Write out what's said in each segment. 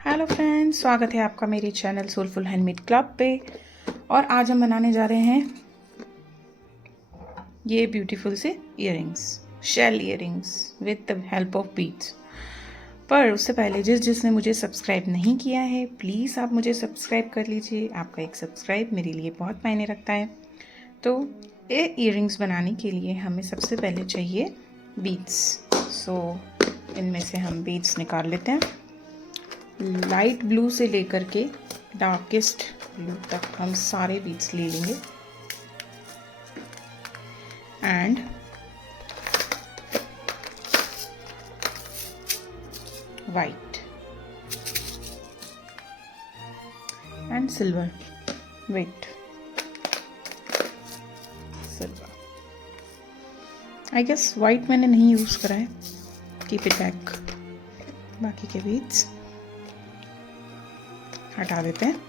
Hello friends, स्वागत है आपका मेरे चैनल सोलफुल हैंडमेड क्लब पे। और आज हम बनाने जा रहे हैं ये ब्यूटीफुल से earrings, shell earrings with the help of beads. पर उससे पहले जिसने मुझे सब्सक्राइब नहीं किया है, प्लीज़ आप मुझे सब्सक्राइब कर लीजिए। आपका एक सब्सक्राइब मेरे लिए बहुत मायने रखता है। तो ये इयररिंग्स बनाने के लिए हमें सबसे पहले चाहिए बीड्स। सो इनमें से हम बीड्स निकाल लेते हैं। लाइट ब्लू से लेकर के डार्केस्ट ब्लू तक हम सारे बीड्स ले लेंगे and white and silver. Wait, silver I guess white मैंने नहीं यूज करा है। Keep it back. बाकी के बीड्स हटा देते हैं।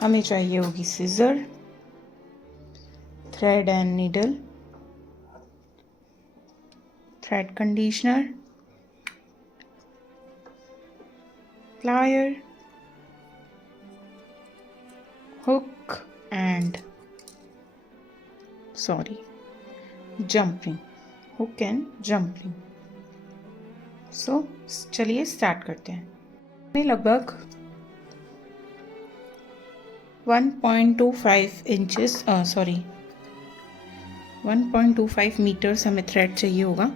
हमें चाहिए होगी scissor, thread and needle, thread conditioner, plier, hook and jumping hook and jumping. So चलिए स्टार्ट करते हैं। हमें लगभग 1.25 मीटर्स हमें थ्रेड चाहिए होगा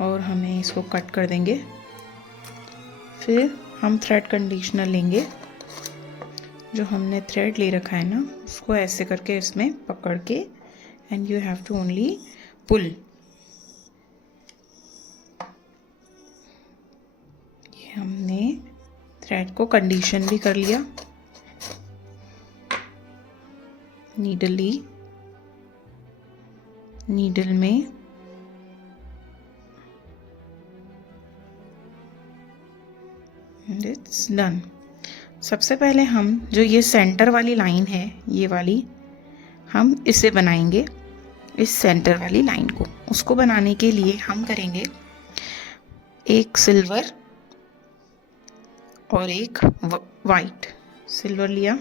और हमें इसको कट कर देंगे। फिर हम थ्रेड कंडीशनर लेंगे। जो हमने थ्रेड ले रखा है ना, उसको ऐसे करके इसमें पकड़ के and you have to only pull. ये हमने थ्रेड को कंडीशन भी कर लिया। नीडल ली, नीडल में इट्स डन। सबसे पहले हम जो ये सेंटर वाली लाइन है, ये वाली, हम इसे बनाएंगे। इस सेंटर वाली लाइन को, उसको बनाने के लिए हम करेंगे एक सिल्वर और एक वाइट। सिल्वर लिया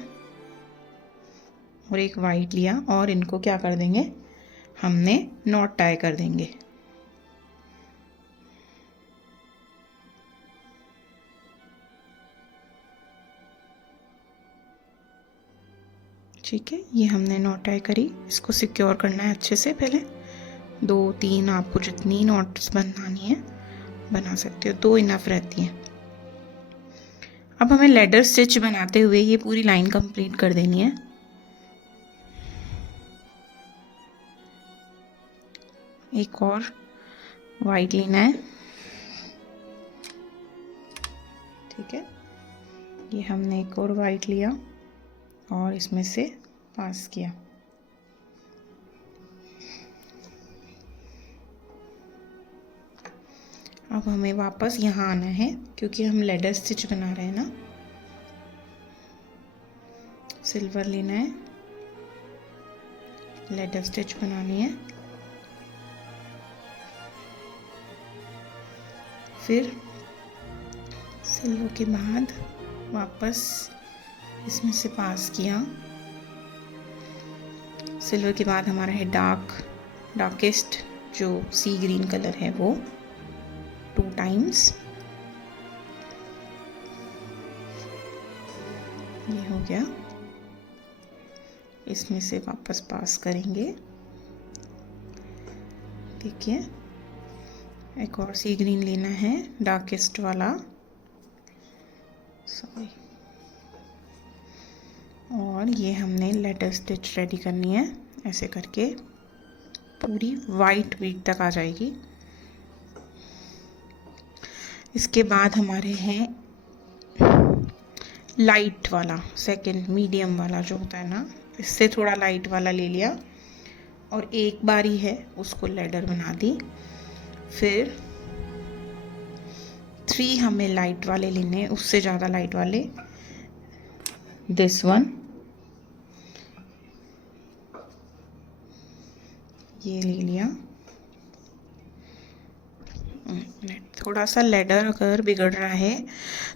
और एक वाइट लिया और इनको क्या कर देंगे, हमने नॉट टाई कर देंगे। ठीक है, ये हमने नॉट टाई करी। इसको सिक्योर करना है अच्छे से। पहले 2-3 आपको जितनी नॉट्स बनानी है बना सकते हो, 2 इनफ रहती हैं। अब हमें लेडर स्टिच बनाते हुए ये पूरी लाइन कंप्लीट कर देनी है। एक और वाइट लेना है। ठीक है, ये हमने एक और वाइट लिया और इसमें से पास किया। अब हमें वापस यहाँ आना है क्योंकि हम लेडर स्टिच बना रहे हैं ना। सिल्वर लेना है, लेडर स्टिच बनानी है। फिर सिल्वर के बाद वापस इसमें से पास किया। सिल्वर के बाद हमारा है डार्केस्ट जो सी ग्रीन कलर है, वो 2 टाइम्स। ये हो गया। इसमें से वापस पास करेंगे। देखिए, एक और सी ग्रीन लेना है, डार्केस्ट वाला, सॉरी। और ये हमने लेडर स्टिच रेडी करनी है। ऐसे करके पूरी वाइट बीड तक आ जाएगी। इसके बाद हमारे हैं लाइट वाला, सेकंड मीडियम वाला जो होता है ना, इससे थोड़ा लाइट वाला ले लिया और एक बारी है उसको लेडर बना दी। फिर 3 हमें लाइट वाले लेने, उससे ज़्यादा लाइट वाले। दिस वन, ये ले लिया थोड़ा सा लेडर अगर बिगड़ रहा है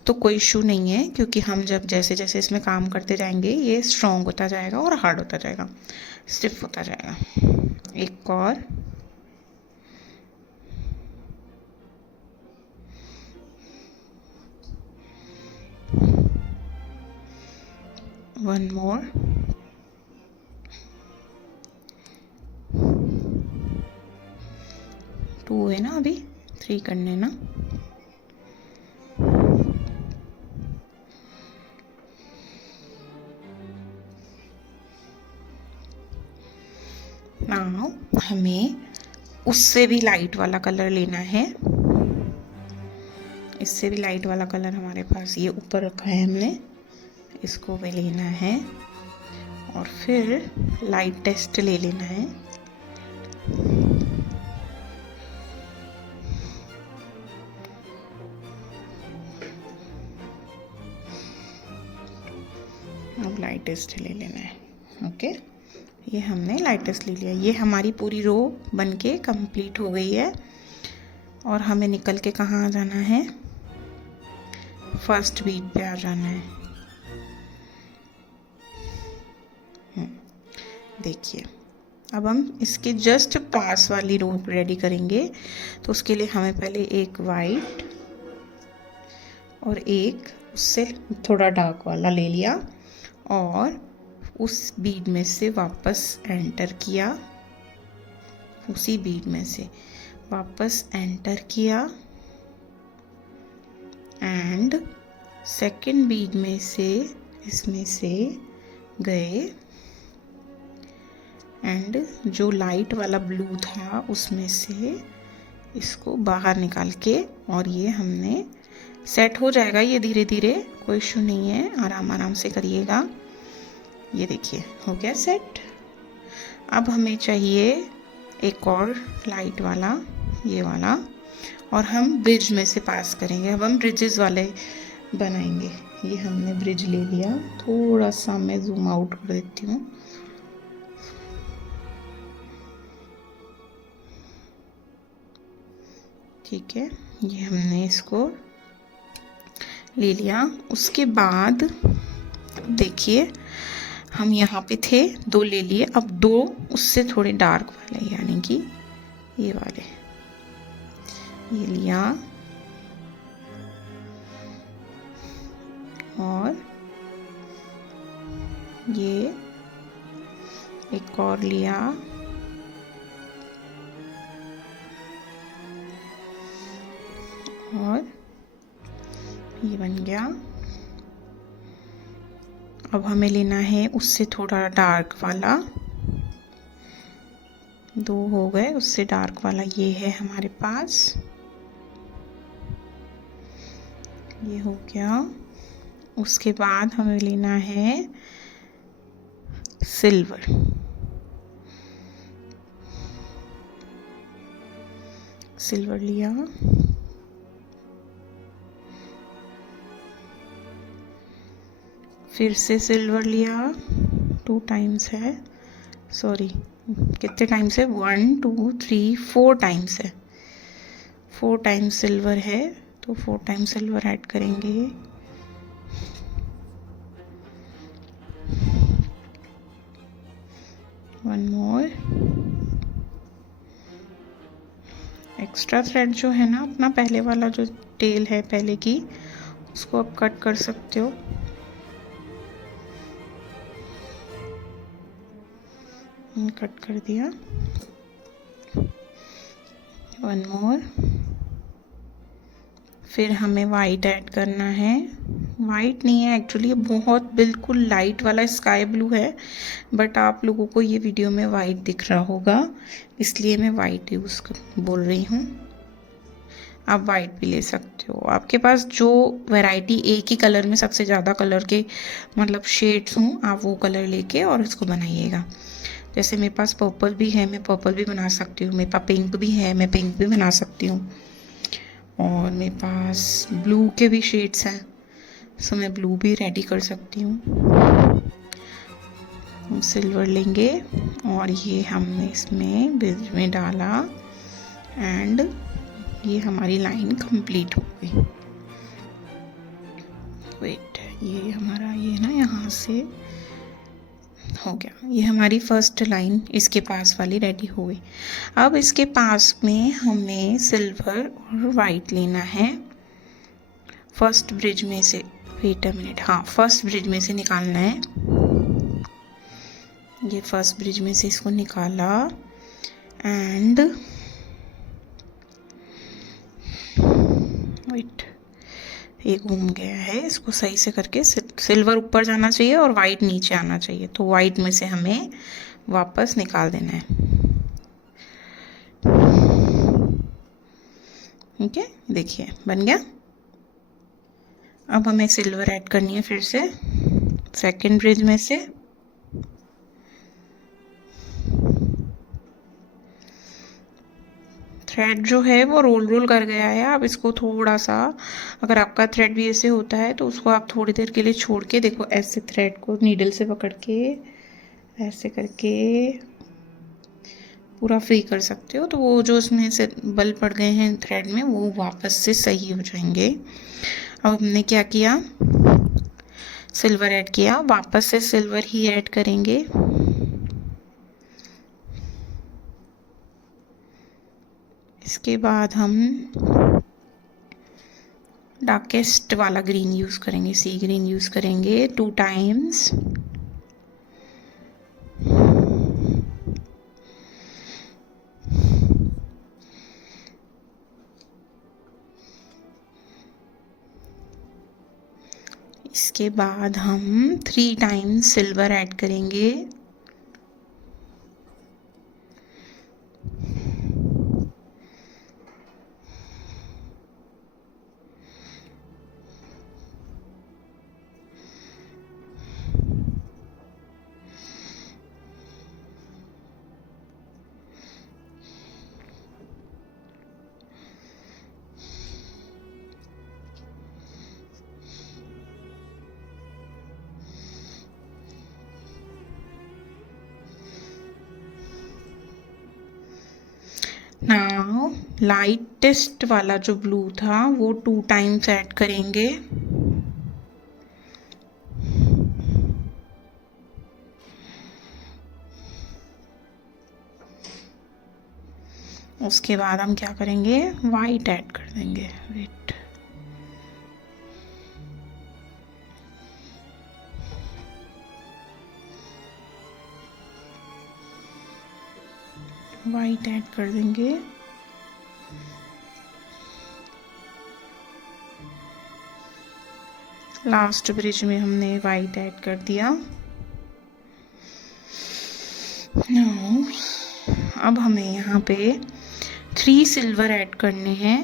तो कोई इशू नहीं है, क्योंकि हम जब जैसे जैसे इसमें काम करते जाएंगे ये स्ट्रॉन्ग होता जाएगा और हार्ड होता जाएगा, स्टिफ होता जाएगा। एक और, वन मोर, टू है ना, अभी 3 करने ना। नाउ हमें उससे भी लाइट वाला कलर लेना है। इससे भी लाइट वाला कलर हमारे पास ये ऊपर रखा है हमने, इसको भी लेना है और फिर लाइट टेस्ट ले लेना है। अब लाइट टेस्ट ले लेना है। ओके, ये हमने लाइट टेस्ट ले लिया। ये हमारी पूरी रो बनके कंप्लीट हो गई है और हमें निकल के कहाँ आ जाना है, फर्स्ट बीट पे आ जाना है। देखिए, अब हम इसके जस्ट पास वाली रो रेडी करेंगे, तो उसके लिए हमें पहले एक वाइट और एक उससे थोड़ा डार्क वाला ले लिया और उस बीड में से वापस एंटर किया, उसी बीड में से वापस एंटर किया एंड सेकंड बीड में से इसमें से गए एंड जो लाइट वाला ब्लू था उसमें से इसको बाहर निकाल के, और ये हमने सेट हो जाएगा ये धीरे धीरे, कोई इशू नहीं है, आराम आराम से करिएगा। ये देखिए हो गया सेट। अब हमें चाहिए एक और लाइट वाला, ये वाला, और हम ब्रिज में से पास करेंगे। अब हम ब्रिजेस वाले बनाएंगे। ये हमने ब्रिज ले लिया, थोड़ा सा मैं जूम आउट कर देती हूँ। ठीक है, ये हमने इसको ले लिया। उसके बाद देखिए हम यहाँ पे थे, 2 ले लिए, अब 2 उससे थोड़े डार्क वाले, यानी कि ये वाले, ये लिया और ये एक और लिया और ये बन गया। अब हमें लेना है उससे थोड़ा डार्क वाला, 2 हो गए, उससे डार्क वाला ये है हमारे पास, ये हो गया। उसके बाद हमें लेना है सिल्वर, सिल्वर लिया, फिर से सिल्वर लिया, 2 टाइम्स है, सॉरी कितने टाइम्स है, 1 2 3 4 टाइम्स है, 4 टाइम्स सिल्वर है, तो 4 टाइम्स सिल्वर ऐड करेंगे। वन मोर, एक्स्ट्रा थ्रेड जो है ना अपना पहले वाला जो टेल है पहले की, उसको आप कट कर सकते हो। कट कर दिया। वन मोर, फिर हमें वाइट ऐड करना है। वाइट नहीं है एक्चुअली, बहुत बिल्कुल लाइट वाला स्काई ब्लू है, बट आप लोगों को ये वीडियो में वाइट दिख रहा होगा, इसलिए मैं वाइट यूज़ बोल रही हूँ। आप वाइट भी ले सकते हो, आपके पास जो वैरायटी एक ही कलर में सबसे ज़्यादा कलर के मतलब शेड्स हों, आप वो कलर लेके और इसको बनाइएगा। जैसे मेरे पास पर्पल भी है, मैं पर्पल भी बना सकती हूँ, मेरे पास पिंक भी है, मैं पिंक भी बना सकती हूँ, और मेरे पास ब्लू के भी शेड्स हैं, सो मैं ब्लू भी रेडी कर सकती हूँ। हम सिल्वर लेंगे और ये हमने इसमें बीच में डाला एंड ये हमारी लाइन कंप्लीट हो गई। वेट, ये हमारा ये ना यहाँ से हो गया, ये हमारी फर्स्ट लाइन इसके पास वाली रेडी हो गई। अब इसके पास में हमें सिल्वर और वाइट लेना है। फर्स्ट ब्रिज में से, वेट अ मिनट, हाँ फर्स्ट ब्रिज में से निकालना है। ये फर्स्ट ब्रिज में से इसको निकाला एंड वेट, ये घूम गया है, इसको सही से करके सिल्वर ऊपर जाना चाहिए और वाइट नीचे आना चाहिए, तो वाइट में से हमें वापस निकाल देना है। ठीक है, देखिए बन गया। अब हमें सिल्वर ऐड करनी है फिर से सेकंड ब्रिज में से। थ्रेड जो है वो रोल कर गया है। आप इसको थोड़ा सा, अगर आपका थ्रेड भी ऐसे होता है तो उसको आप थोड़ी देर के लिए छोड़ के देखो, ऐसे थ्रेड को नीडल से पकड़ के ऐसे करके पूरा फ्री कर सकते हो, तो वो जो उसमें से बल पड़ गए हैं थ्रेड में वो वापस से सही हो जाएंगे। अब हमने क्या किया, सिल्वर ऐड किया, वापस से सिल्वर ही ऐड करेंगे। इसके बाद हम डार्केस्ट वाला ग्रीन यूज़ करेंगे, सी ग्रीन यूज़ करेंगे 2 टाइम्स। इसके बाद हम 3 टाइम्स सिल्वर ऐड करेंगे। नाउ लाइटेस्ट वाला जो ब्लू था वो 2 टाइम्स ऐड करेंगे। उसके बाद हम क्या करेंगे, वाइट ऐड कर देंगे। वेट, वाइट ऐड कर देंगे। लास्ट ब्रिज में हमने वाइट ऐड कर दिया। अब हमें यहाँ पे 3 सिल्वर ऐड करने हैं,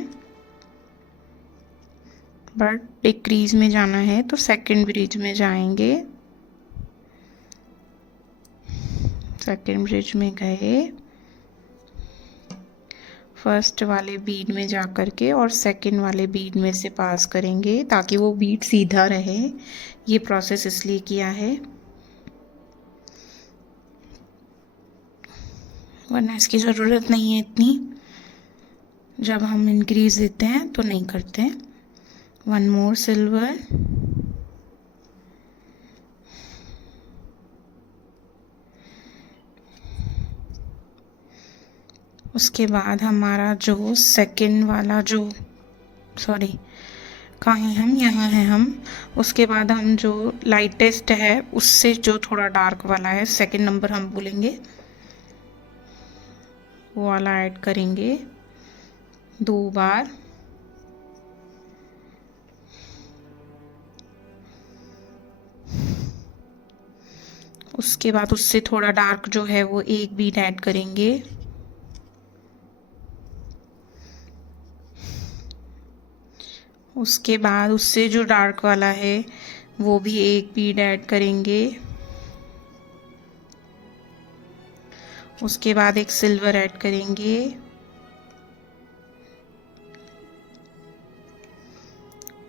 बट एक क्रीज में जाना है तो सेकंड ब्रिज में जाएंगे। सेकंड ब्रिज में गए, फर्स्ट वाले बीड में जा कर के और सेकंड वाले बीड में से पास करेंगे ताकि वो बीड सीधा रहे। ये प्रोसेस इसलिए किया है, वरना इसकी ज़रूरत नहीं है इतनी। जब हम इंक्रीज देते हैं तो नहीं करते। 1 मोर सिल्वर, उसके बाद हमारा जो सेकंड वाला जो, सॉरी कहाँ हैं हम, यहाँ हैं हम। उसके बाद हम जो लाइटेस्ट है उससे जो थोड़ा डार्क वाला है, सेकंड नंबर हम बोलेंगे, वो वाला ऐड करेंगे 2 बार। उसके बाद उससे थोड़ा डार्क जो है वो एक बीट ऐड करेंगे। उसके बाद उससे जो डार्क वाला है वो भी एक बीड ऐड करेंगे। उसके बाद एक सिल्वर ऐड करेंगे।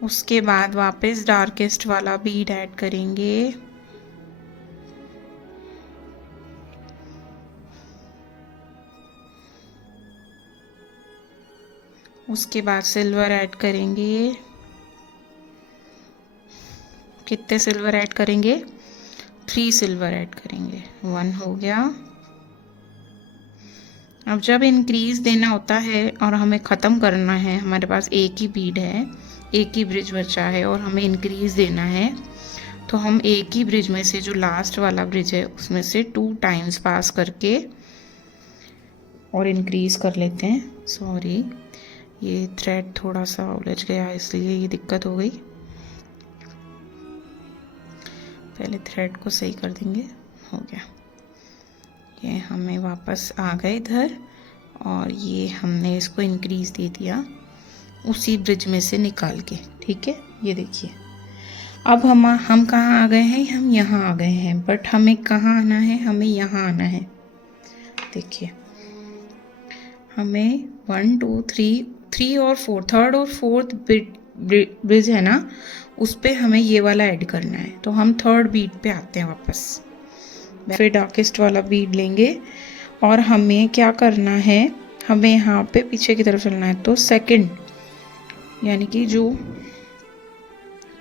उसके बाद वापस डार्केस्ट वाला बीड ऐड करेंगे। उसके बाद सिल्वर ऐड करेंगे। कितने सिल्वर ऐड करेंगे? 3 सिल्वर ऐड करेंगे। 1 हो गया। अब जब इंक्रीज देना होता है और हमें ख़त्म करना है, हमारे पास एक ही बीड है, एक ही ब्रिज बचा है और हमें इंक्रीज देना है, तो हम एक ही ब्रिज में से जो लास्ट वाला ब्रिज है उसमें से 2 टाइम्स पास करके और इंक्रीज कर लेते हैं। सॉरी, ये थ्रेड थोड़ा सा उलझ गया इसलिए ये दिक्कत हो गई। पहले थ्रेड को सही कर देंगे। हो गया। ये हमें वापस आ गए इधर और ये हमने इसको इंक्रीज दे दिया उसी ब्रिज में से निकाल के। ठीक है, ये देखिए अब हम कहाँ आ गए हैं? हम यहाँ आ गए हैं, बट हमें कहाँ आना है? हमें यहाँ आना है। देखिए हमें 1 2 3 और 4, थर्ड और फोर्थ ब्रिज है ना, उस पे हमें ये वाला ऐड करना है। तो हम थर्ड बीट पे आते हैं वापस, फिर डार्केस्ट वाला बीट लेंगे और हमें क्या करना है? हमें यहाँ पे पीछे की तरफ चलना है। तो सेकंड यानी कि जो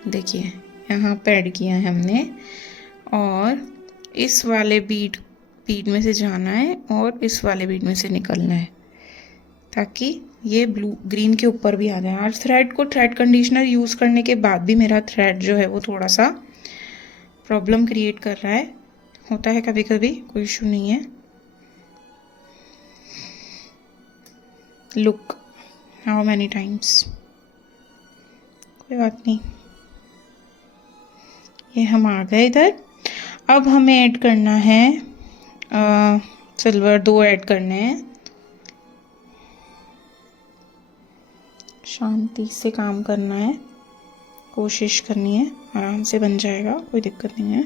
देखिए यहाँ पे ऐड किया है हमने और इस वाले बीट में से जाना है और इस वाले बीट में से निकलना है ताकि ये ब्लू ग्रीन के ऊपर भी आ जाए। और थ्रेड कंडीशनर यूज़ करने के बाद भी मेरा थ्रेड जो है वो थोड़ा सा प्रॉब्लम क्रिएट कर रहा है। होता है कभी कभी, कोई इशू नहीं है। लुक हाउ मैनी टाइम्स, कोई बात नहीं। ये हम आ गए इधर। अब हमें ऐड करना है सिल्वर, 2 ऐड करने हैं। शांति से काम करना है, कोशिश करनी है, आराम से बन जाएगा, कोई दिक्कत नहीं है।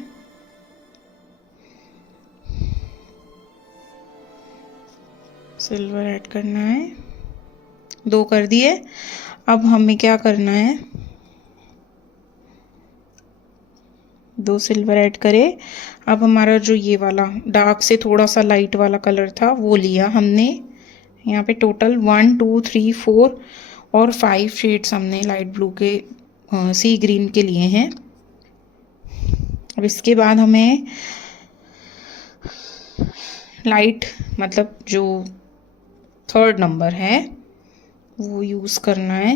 सिल्वर ऐड करना है, 2 कर दिए। अब हमें क्या करना है? 2 सिल्वर ऐड करे। अब हमारा जो ये वाला डार्क से थोड़ा सा लाइट वाला कलर था वो लिया हमने। यहाँ पे टोटल 1 2 3 4 और 5 शेड्स हमने लाइट ब्लू के सी ग्रीन के लिए हैं। अब इसके बाद हमें लाइट मतलब जो थर्ड नंबर है वो यूज़ करना है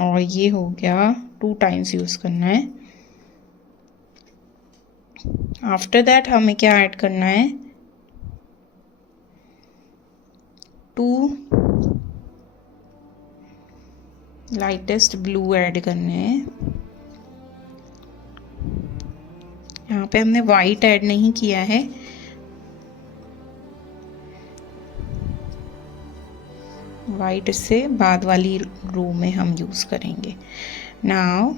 और ये हो गया 2 टाइम्स यूज़ करना है। आफ्टर दैट हमें क्या ऐड करना है? 2 लाइटेस्ट ब्लू ऐड करने हैं। यहाँ पे हमने वाइट ऐड नहीं किया है, वाइट से बाद वाली रो में हम यूज़ करेंगे। नाउ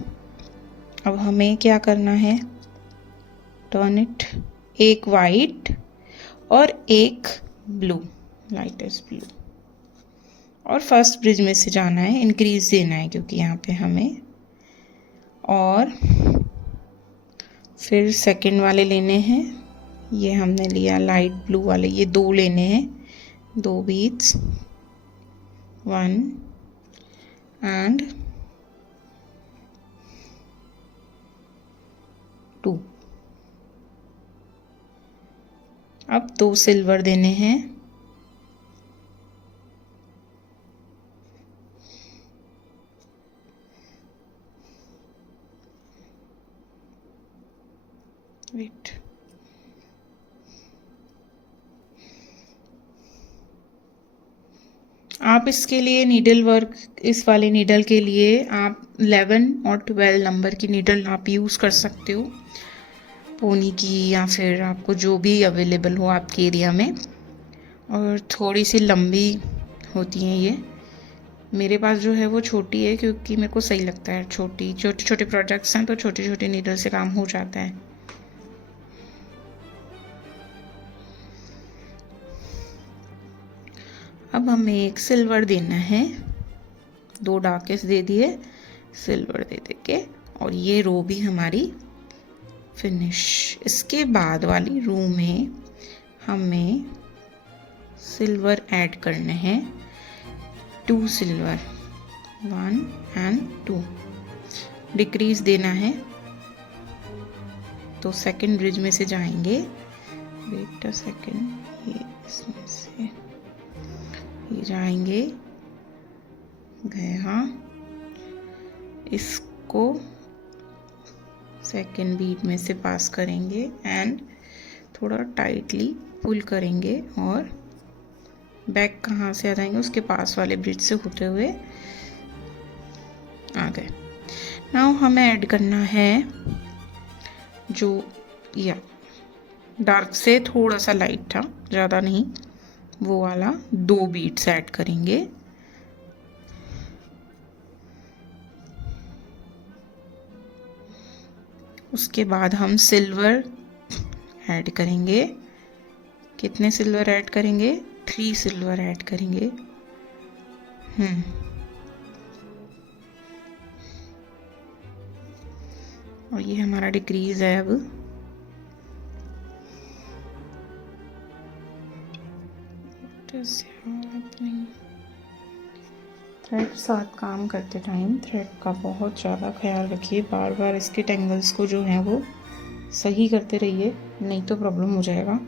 अब हमें क्या करना है? टर्न इट, एक वाइट और एक ब्लू, लाइटेस्ट ब्लू, और फर्स्ट ब्रिज में से जाना है, इंक्रीज देना है क्योंकि यहाँ पे हमें, और फिर सेकंड वाले लेने हैं। ये हमने लिया लाइट ब्लू वाले, ये 2 लेने हैं, 2 बीड्स, 1 एंड 2। अब 2 सिल्वर देने हैं। वेट, आप इसके लिए नीडल वर्क, इस वाले नीडल के लिए आप 11 और 12 नंबर की नीडल आप यूज़ कर सकते हो, पोनी की या फिर आपको जो भी अवेलेबल हो आपके एरिया में। और थोड़ी सी लंबी होती हैं ये, मेरे पास जो है वो छोटी है क्योंकि मेरे को सही लगता है। छोटे छोटे प्रोजेक्ट्स हैं तो छोटी छोटी नीडल से काम हो जाता है। अब हमें एक सिल्वर देना है, 2 डार्केस्ट दे दिए, सिल्वर दे दे के, और ये रो भी हमारी फिनिश। इसके बाद वाली रो में हमें सिल्वर ऐड करने हैं, 2 सिल्वर। 1 and 2 डिक्रीज देना है। तो सेकंड ब्रिज में से जाएंगे, वेट अ सेकंड, ये इसमें से ये जाएंगे, गए, हाँ, इसको सेकंड बीट में से पास करेंगे एंड थोड़ा टाइटली पुल करेंगे और बैक कहाँ से आ जाएंगे, उसके पास वाले ब्रिज से होते हुए आ गए। नाउ हमें ऐड करना है जो या डार्क से थोड़ा सा लाइट था, ज़्यादा नहीं, वो वाला 2 बीट्स ऐड करेंगे। उसके बाद हम सिल्वर ऐड करेंगे। कितने सिल्वर ऐड करेंगे? 3 सिल्वर ऐड करेंगे। और ये हमारा डिक्रीज है। अब थ्रेड साथ काम करते टाइम थ्रेड का बहुत ज़्यादा ख्याल रखिए। बार बार इसके टेंगल्स को जो है वो सही करते रहिए, नहीं तो प्रॉब्लम हो जाएगा,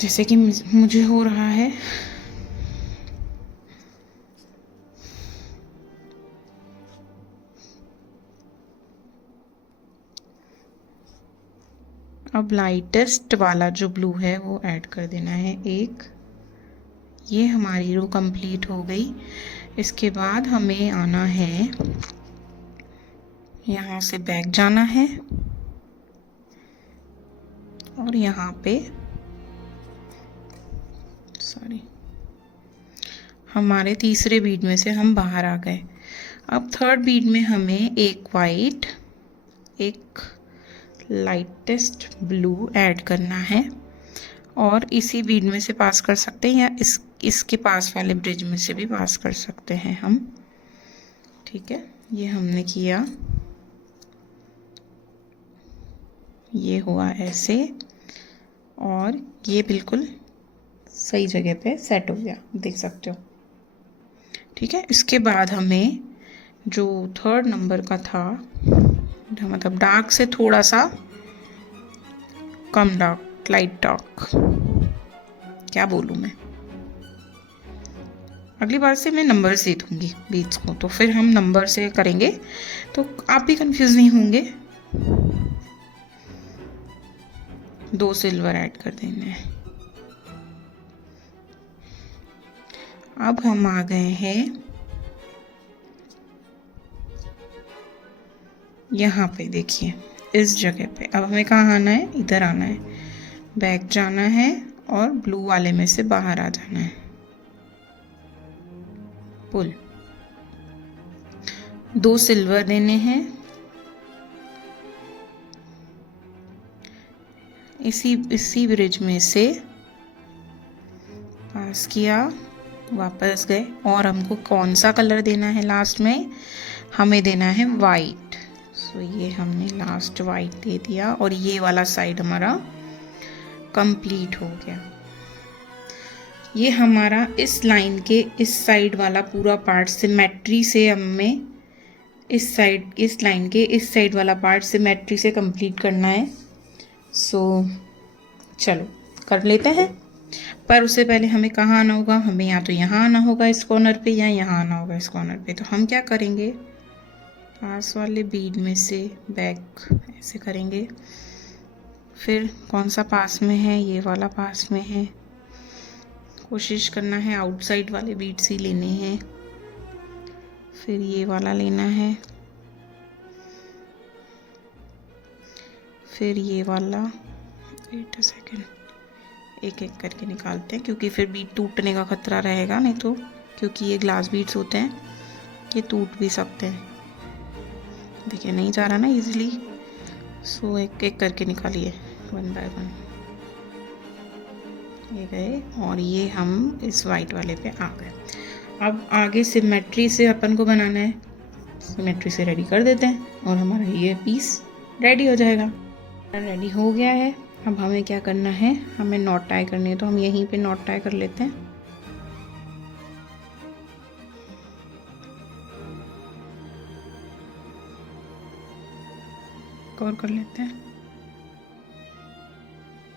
जैसे कि मुझे हो रहा है। अब लाइटेस्ट वाला जो ब्लू है वो ऐड कर देना है एक। ये हमारी रो कंप्लीट हो गई। इसके बाद हमें आना है, यहाँ से बैक जाना है और यहाँ पे हमारे तीसरे बीड में से हम बाहर आ गए। अब थर्ड बीड में हमें एक वाइट, एक लाइटेस्ट ब्लू ऐड करना है और इसी बीड में से पास कर सकते हैं या इसके पास वाले ब्रिज में से भी पास कर सकते हैं हम। ठीक है, ये हमने किया, ये हुआ ऐसे और ये बिल्कुल सही जगह पे सेट हो गया, देख सकते हो। ठीक है, इसके बाद हमें जो थर्ड नंबर का था, मतलब डार्क से थोड़ा सा कम डार्क, लाइट डार्क, क्या बोलूँ मैं, अगली बार से मैं नंबर से दूंगी बीट्स को, तो फिर हम नंबर से करेंगे तो आप भी कंफ्यूज नहीं होंगे। 2 सिल्वर ऐड कर देने हैं। अब हम आ गए हैं यहाँ पे, देखिए इस जगह पे। अब हमें कहाँ आना है? इधर आना है, बैक जाना है और ब्लू वाले में से बाहर आ जाना है, पुल। 2 सिल्वर देने हैं। इसी ब्रिज में से पास किया, वापस गए और हमको कौन सा कलर देना है लास्ट में? हमें देना है वाइट। सो ये हमने लास्ट वाइट दे दिया और ये वाला साइड हमारा कंप्लीट हो गया। ये हमारा इस लाइन के इस साइड वाला पूरा पार्ट सिमेट्री से हमें इस लाइन के इस साइड वाला पार्ट सिमेट्री से कंप्लीट करना है। सो चलो कर लेते हैं, पर उससे पहले हमें कहाँ आना होगा? हमें या तो यहाँ आना होगा इस कॉर्नर पे या यहाँ आना होगा इस कॉर्नर पे। तो हम क्या करेंगे, पास वाले बीड में से बैक ऐसे करेंगे, फिर कौन सा पास में है? ये वाला पास में है। कोशिश करना है आउटसाइड वाले बीड्स ही लेने हैं, फिर ये वाला लेना है, फिर ये वाला। वेट अ सेकेंड, एक एक करके निकालते हैं क्योंकि फिर बीट टूटने का खतरा रहेगा, नहीं तो, क्योंकि ये ग्लास बीट्स होते हैं, ये टूट भी सकते हैं। देखिए नहीं जा रहा ना इजीली, सो एक एक करके निकालिए 1 बाय 1। ये गए और ये हम इस वाइट वाले पे आ गए। अब आगे सिमेट्री से अपन को बनाना है, सिमेट्री से रेडी कर देते हैं और हमारा ये पीस रेडी हो जाएगा। रेडी हो गया है। अब हमें क्या करना है, हमें नॉट टाई करनी है, तो हम यहीं पे नॉट टाई कर लेते हैं। एक और कर लेते हैं।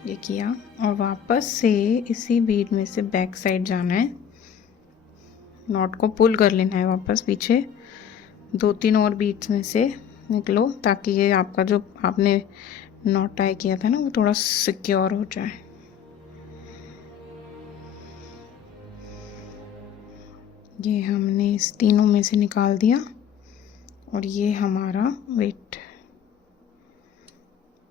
ये किया और वापस से इसी बीड में से बैक साइड जाना है, नॉट को पुल कर लेना है वापस पीछे, 2-3 और बीड्स में से निकलो ताकि ये आपका जो आपने नॉट टाई किया था ना वो थोड़ा सिक्योर हो जाए। ये हमने इस तीनों में से निकाल दिया और ये हमारा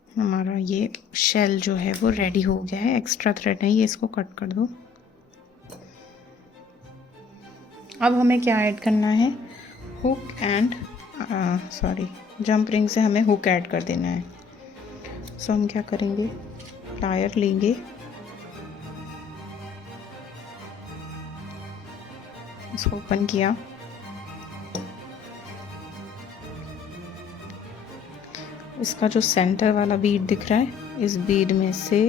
हमारा ये शेल जो है वो रेडी हो गया है। एक्स्ट्रा थ्रेड है ये, इसको कट कर दो। अब हमें क्या ऐड करना है, हुक एंड जंप रिंग से हमें हुक ऐड कर देना है। सो हम क्या करेंगे, प्लायर लेंगे, इसको ओपन किया, इसका जो सेंटर वाला बीड दिख रहा है, इस बीड में से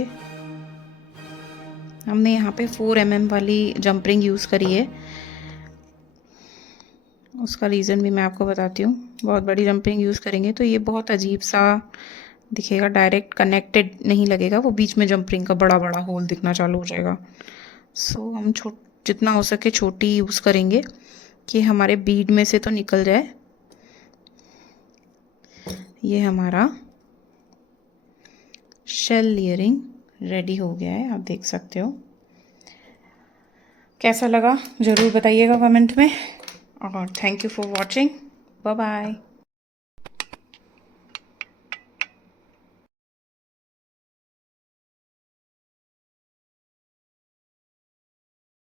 हमने यहाँ पे 4 mm वाली जंप रिंग यूज़ करी है। उसका रीज़न भी मैं आपको बताती हूँ। बहुत बड़ी जंप रिंग यूज़ करेंगे तो ये बहुत अजीब सा दिखेगा, डायरेक्ट कनेक्टेड नहीं लगेगा, वो बीच में जंप रिंग का बड़ा बड़ा होल दिखना चालू हो जाएगा। सो हम जितना हो सके छोटी यूज़ करेंगे कि हमारे बीड में से तो निकल जाए। ये हमारा शेल ईयरिंग रेडी हो गया है, आप देख सकते हो। कैसा लगा ज़रूर बताइएगा कमेंट में, और thank you for watching. Bye bye.